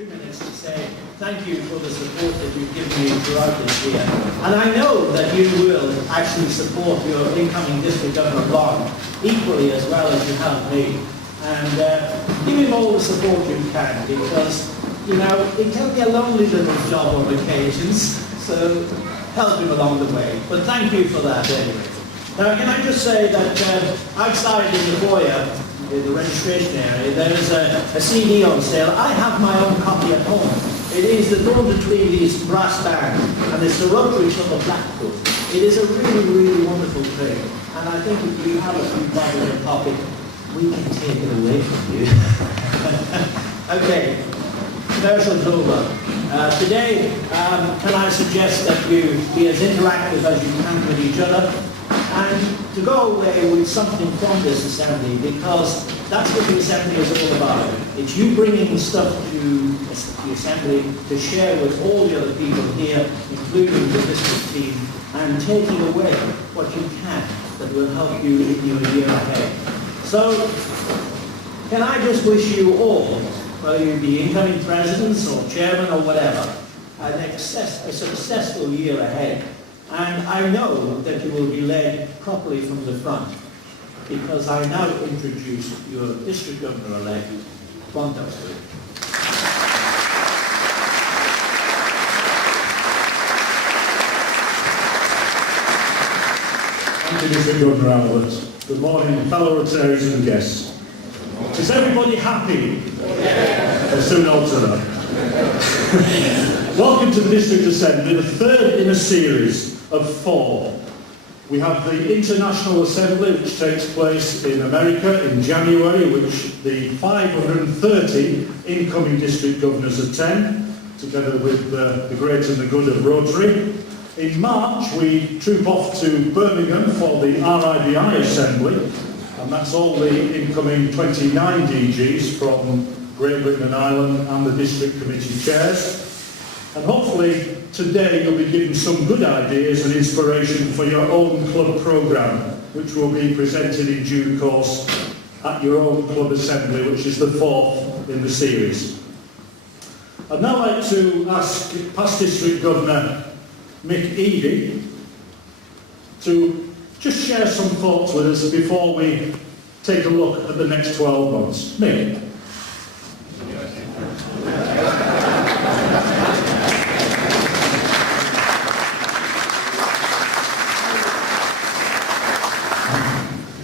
2 minutes to say thank you for the support that you've given me throughout this year. And I know that you will actually support your incoming District Governor Bond equally as well as you have me. And give him all the support you can, because, you know, it can be a lonely little job on occasions, so help him along the way. But thank you for that anyway. Now, can I just say that outside in the foyer, in the registration area, there is a CD on sale. I have my own copy at home. It is the Dawn Between These brass band, and it's the Rotary from the Blackpool. It is a really, really wonderful thing, and I think if you have a few bottles in pocket, we can take it away from you. Okay, commercial's over. Today, can I suggest that you be as interactive as you can with each other, and to go away with something from this assembly, because that's what the assembly is all about. It's you bringing stuff to the assembly to share with all the other people here, including the district team, and taking away what you can that will help you in your year ahead. So, can I just wish you all, whether you be incoming presidents or chairman or whatever, a successful year ahead. And I know that you will be led properly from the front, because I now introduce your District Governor-elect, Lancaster. Thank you, District Governor Albert. Good morning, fellow Rotarians and guests. Is everybody happy? Yeah. We'll soon alter that. Welcome to the District Assembly, the third in a series of 4. We have the International Assembly, which takes place in America in January, which the 530 incoming district governors attend, together with the great and the good of Rotary. In March, we troop off to Birmingham for the RIBI Assembly, and that's all the incoming 29 DGs from Great Britain and Ireland and the district committee chairs. And hopefully today you'll be given some good ideas and inspiration for your own club programme, which will be presented in due course at your own club assembly, which is the 4th in the series. I'd now like to ask past District Governor Mick Eadie to just share some thoughts with us before we take a look at the next 12 months. Mick.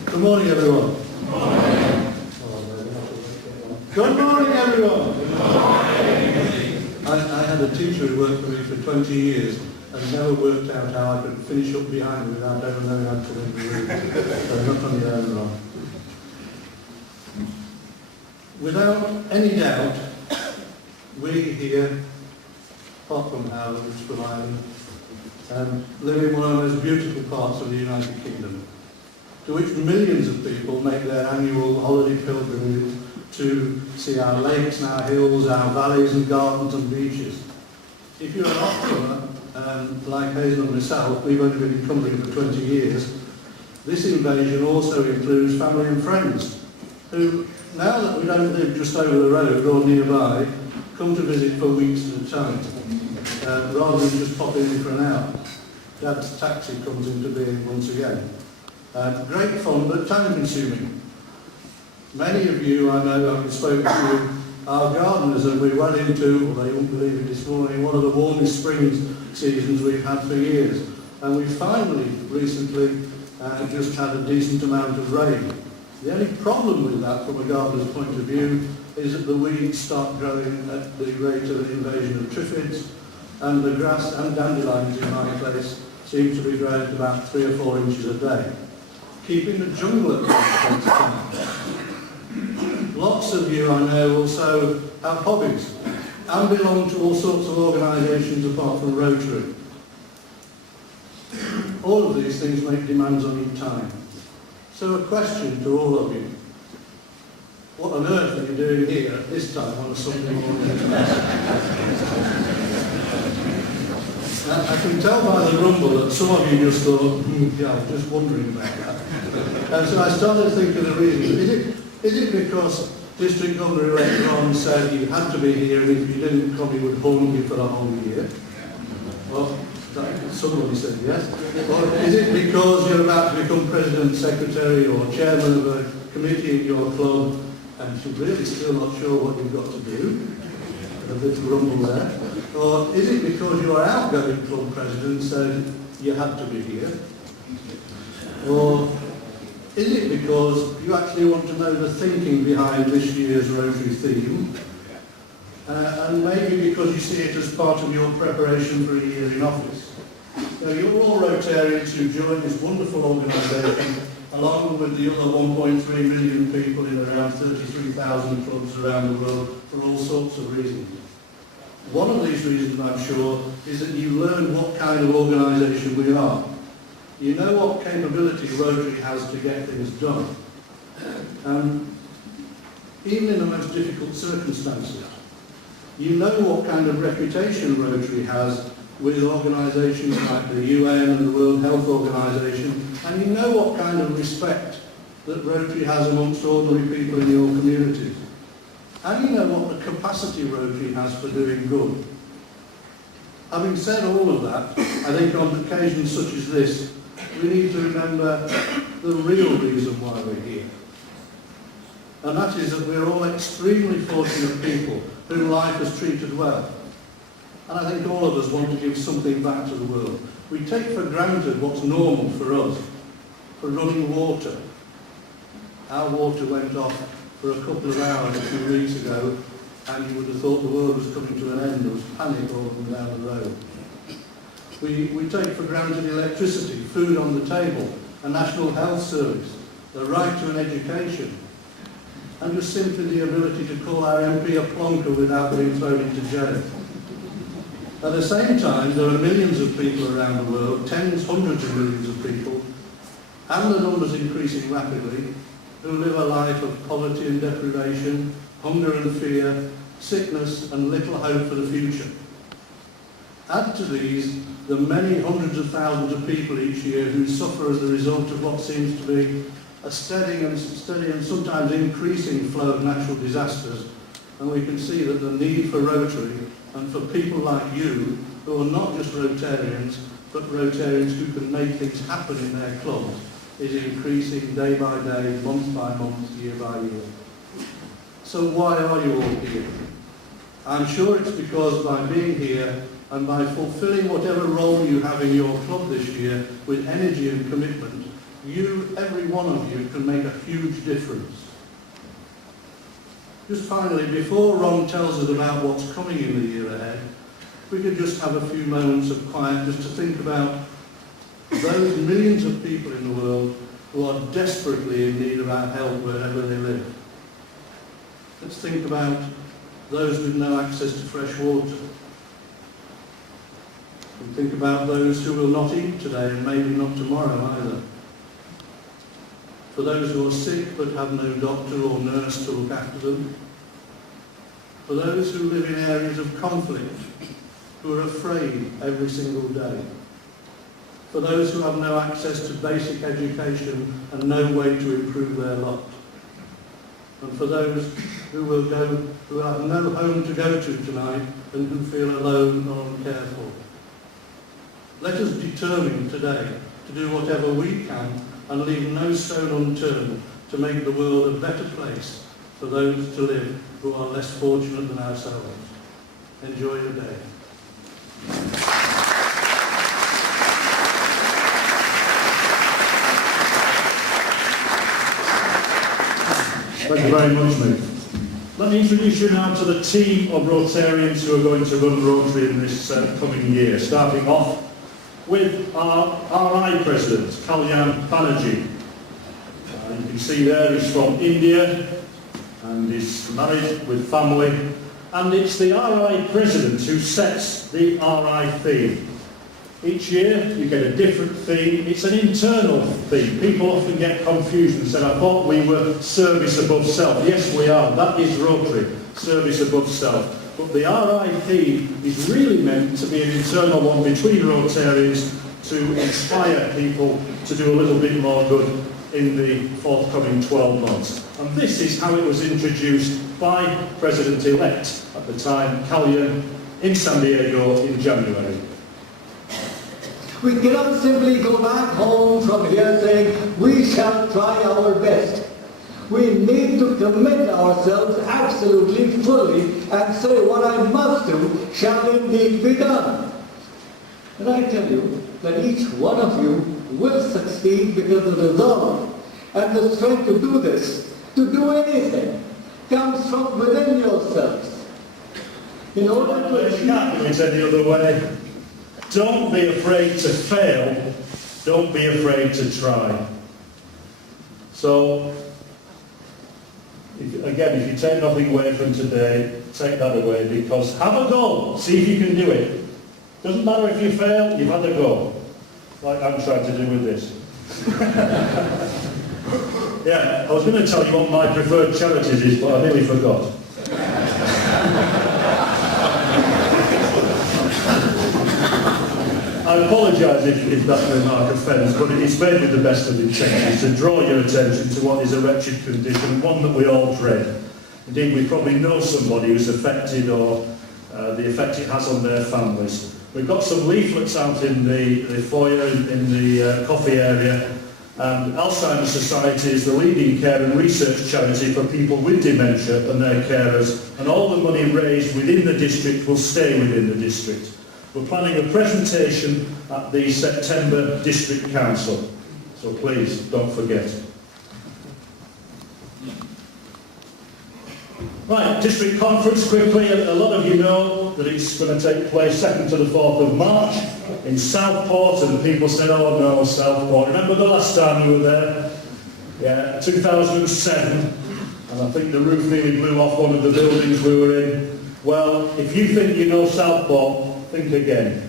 Good morning, everyone. Good morning. Good morning, everyone. Good morning. I had a teacher who worked for me for 20 years and never worked out how I could finish up behind him without ever knowing how to leave the room. So not on your own, Ron. Without any doubt, we here, apart from Howard, from Ireland, live in one of the most beautiful parts of the United Kingdom, to which millions of people make their annual holiday pilgrimage to see our lakes and our hills, our valleys and gardens and beaches. If you're an opera, like Hazel and myself, we've only been in Cumbria for 20 years, this invasion also includes family and friends, who, now that we don't live just over the road or nearby, come to visit for weeks at a time, rather than just popping in for an hour. Dad's taxi comes into being once again. Great fun, but time-consuming. Many of you, I know, having spoken to, are gardeners, and we're well into, or they won't believe it this morning, one of the warmest spring seasons we've had for years. And we finally, recently, just had a decent amount of rain. The only problem with that, from a gardener's point of view, is that the weeds start growing at the rate of the invasion of triffids, and the grass and dandelions in my place seem to be growing at about 3 or 4 inches a day, keeping the jungle at bay. Lots of you, I know, also have hobbies and belong to all sorts of organisations apart from Rotary. All of these things make demands on your time. So a question to all of you: what on earth are you doing here at this time on a Sunday morning? Now, I can tell by the rumble that some of you just thought, yeah, I was just wondering about that. And so I started thinking of the reason. Is it because District Governor later on said you had to be here, and if you didn't come, he would haunt you for the whole year. Well, somebody said yes. Or is it because you're about to become President, Secretary or Chairman of a committee at your club and you're really still not sure what you've got to do? A little rumble there. Or is it because your outgoing club president said you had to be here? Or is it because you actually want to know the thinking behind this year's Rotary theme? And maybe because you see it as part of your preparation for a year in office. Now, you're all Rotarians who joined this wonderful organisation, along with the other 1.3 million people in around 33,000 clubs around the world, for all sorts of reasons. One of these reasons, I'm sure, is that you learn what kind of organisation we are. You know what capability Rotary has to get things done. Even in the most difficult circumstances. You know what kind of reputation Rotary has with organisations like the UN and the World Health Organisation, and you know what kind of respect that Rotary has amongst ordinary people in your communities. And you know what the capacity Rotary has for doing good. Having said all of that, I think on occasions such as this, we need to remember the real reason why we're here. And that is that we're all extremely fortunate people whom life has treated well. And I think all of us want to give something back to the world. We take for granted what's normal for us. For running water. Our water went off for a couple of hours a few weeks ago, and you would have thought the world was coming to an end. There was panic all up and down the road. We take for granted electricity, food on the table, a national health service, the right to an education, and just simply the ability to call our MP a plonker without being thrown into jail. At the same time, there are millions of people around the world, tens, hundreds of millions of people, and the numbers increasing rapidly, who live a life of poverty and deprivation, hunger and fear, sickness and little hope for the future. Add to these the many hundreds of thousands of people each year who suffer as a result of what seems to be a steady and sometimes increasing flow of natural disasters, and we can see that the need for Rotary and for people like you, who are not just Rotarians, but Rotarians who can make things happen in their clubs, is increasing day by day, month by month, year by year. So why are you all here? I'm sure it's because by being here and by fulfilling whatever role you have in your club this year with energy and commitment, you, every one of you, can make a huge difference. Just finally, before Ron tells us about what's coming in the year ahead, we could just have a few moments of quiet just to think about those millions of people in the world who are desperately in need of our help wherever they live. Let's think about those with no access to fresh water. And think about those who will not eat today and maybe not tomorrow either. For those who are sick but have no doctor or nurse to look after them. For those who live in areas of conflict, who are afraid every single day. For those who have no access to basic education and no way to improve their lot. And for those who have no home to go to tonight and who feel alone or uncared for. Let us determine today to do whatever we can and leave no stone unturned to make the world a better place for those to live who are less fortunate than ourselves. Enjoy your day. Thank you very much, mate. Let me introduce you now to the team of Rotarians who are going to run Rotary in this coming year, starting off with our RI President, Kalyan Banerjee. You can see there he's from India and he's married with family, and it's the RI President who sets the RI theme. Each year you get a different theme. It's an internal theme. People often get confused and say, I thought we were service above self. Yes, we are. That is Rotary, service above self. But the RI theme is really meant to be an internal one between Rotarians to inspire people to do a little bit more good in the forthcoming 12 months. And this is how it was introduced by President-elect at the time, Callion, in San Diego in January. We cannot simply go back home from here saying, we shall try our best. We need to commit ourselves absolutely fully and say what I must do shall indeed be done. And I tell you that each one of you will succeed because the resolve and the strength to do this, to do anything, comes from within yourselves. In order to achieve... You can't do it any other way. Don't be afraid to fail. Don't be afraid to try. So, if you take nothing away from today, take that away, because have a go. See if you can do it. Doesn't matter if you fail, you've had a go. Like I'm trying to do with this. Yeah, I was going to tell you what my preferred charities is, but I nearly forgot. I apologise if that remark offends, but it is made with the best of intentions to draw your attention to what is a wretched condition, one that we all dread. Indeed, we probably know somebody who's affected or the effect it has on their families. We've got some leaflets out in the foyer, in the coffee area. Alzheimer's Society is the leading care and research charity for people with dementia and their carers, and all the money raised within the district will stay within the district. We're planning a presentation at the September District Council, so please don't forget. Right, District Conference, quickly. A lot of you know that it's going to take place 2nd to the 4th of March in Southport, and people said, oh no, Southport. Remember the last time you were there? Yeah, 2007, and I think the roof nearly blew off one of the buildings we were in. Well, if you think you know Southport, think again.